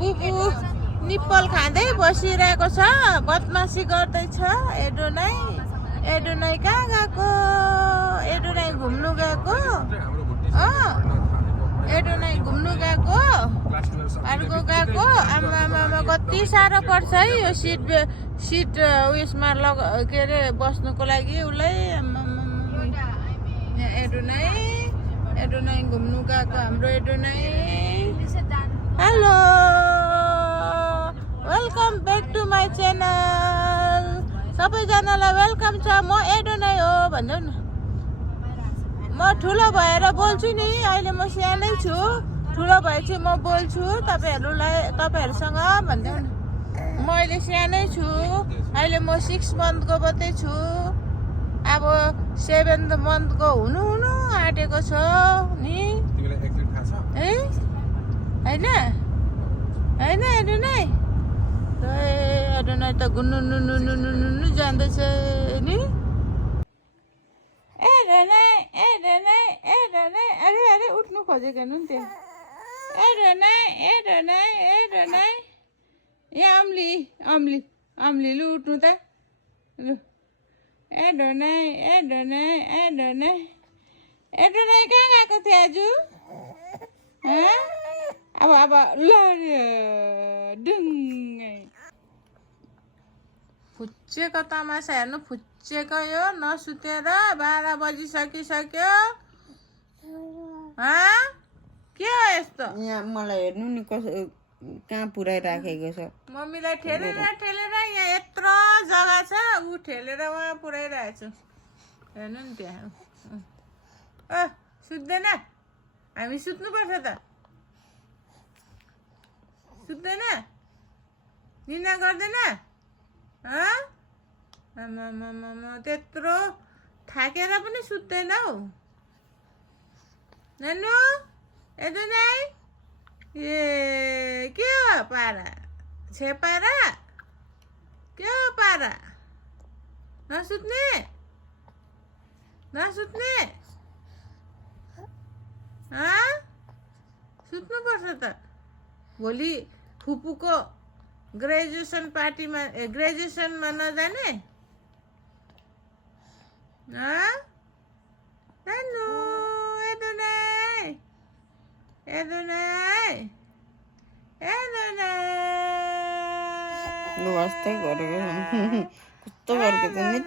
बुबु nipple खाँदै बसिरहेको छ, बदमासी गर्दैछ। एडोनाई कहाँ गएको? एडोनाई घुम्नु गएको। एडोनाई घुम्नु गएको, अर्को गएको। आमा कति साह्रो पर्छ है यो सिट उयसमा के अरे बस्नुको लागि उसलाई। एडोनाई घुम्नु गएको हाम्रो Adonai. Hello, welcome back to my channel. सबैजनालाई वेलकम छ। म एडोनाई हो भन्नु न। म ठुलो भएर बोल्छु नि, अहिले म सानै छु। ठुलो भएपछि म बोल्छु तपाईँहरूसँग भन्दै न। म अहिले सानै छु, अहिले म 6 मन्थको मात्रै छु। अब 7th मन्थको हुनु आँटेको छ नि है, होइन एडोनाई? एडोनाई त गुन्नु जाँदैछ नि। एडोनाई अरे उठ्नु खोजेको हेर्नु नि त्यहाँ। एडोनाई यहाँ अम्ली लु उठ्नु त लु। एडोनाई कहाँ गएको थियो आज? अब ल डुङ्गै फुच्चेको तमासा हेर्नु। फुच्चेको यो नसुतेर 12 बजिसकिसक्यो। के हो यस्तो? यहाँ मलाई हेर्नु नि कहाँ पुऱ्याइराखेको छ। मम्मीलाई ठेलेर यहाँ यत्रो जग्गा छ, ऊ ठेलेर उहाँ पुऱ्याइरहेको छु। हेर्नु नि त्यहाँ। सुत्दैन? हामी सुत्नुपर्छ त। सुत्दैन? निना गर्दैन? त्यत्रो थाकेर पनि सुत्दैन हौ नानु। एडोनाई के हो पारा? छेपारा के हो पारा? नसुत्ने सुत्नुपर्छ त। भोलि फुपूको ग्रेजुएसनमा नजाने? नानु एडोनाई वास्तै गरेको कस्तो गरेको छ नि त।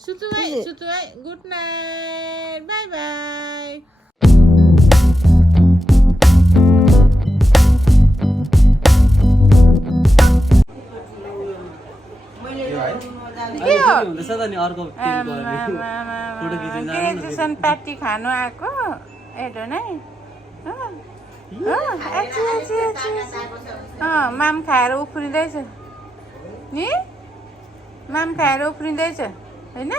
सुतु है। Good night, by by. Graduation party खानु आएको एडोनाई। माम खाएर उफ्रिँदैछ नि, होइन?